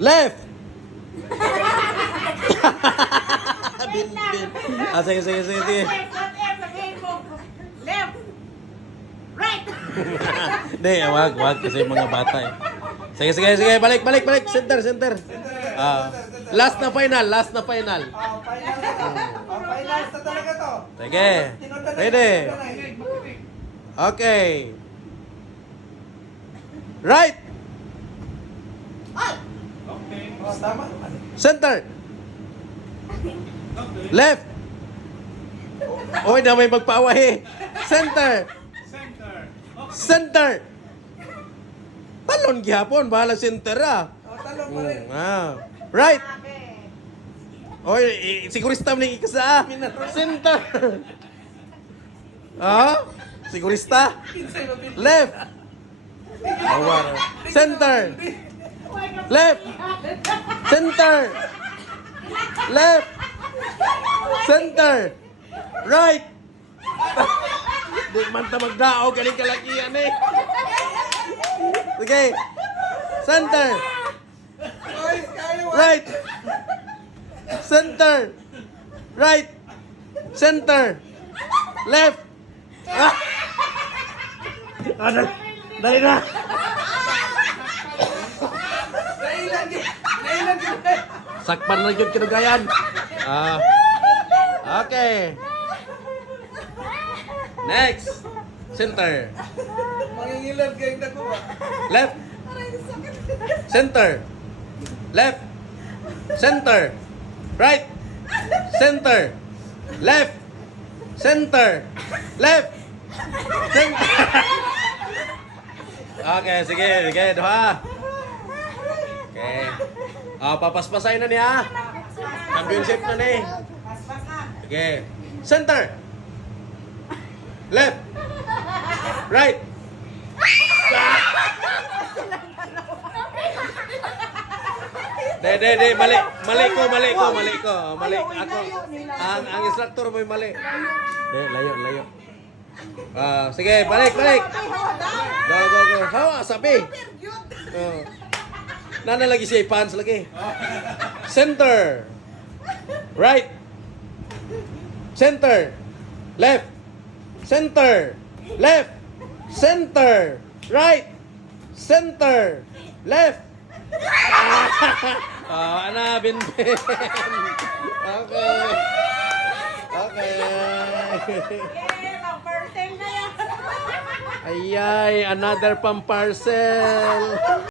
Left. Bin. Sige. Left. Right. Hindi, wag. Kasi mga bata eh. Sige. Balik. Center. Last na final. Final na talaga to. Sige. Ready. Okay. Right. Oh, tama. Center. Left. Oy, na may magpaawahi. Center. Talon gihapon, bahala center ah. Oh, talong pa rin. Right. Oy, sigurista man ikasa. Center. Sigurista. Left. Center. Left. Center. Left. Center. Right. Di man ta magdao galing kalakihan eh. Sige. Center. Oy, kayo. Right. Center. Right. Center. Left. Dali na. Nailan yun. Sakpan na yun kinugayan. Okay. Next. Center. Mangingilan kayo na ko ba? Left. Center. Left. Center. Right. Center. Left. Center. Left. Center. Okay, sige. Duha. Okay. Papaspasay na niya. Championship na ni. Okay. Center. Left. Right. De, mali ko. Mali ako. Ang instructor mo yung mali. De, layo. Sige, balik. Go. Hawa, sabi. Nana lagi siya pants lagi. Center. Right. Center. Left. Center. Left. Center. Right. Center. Left. Bin. Okay. Ayay, another pang parcel.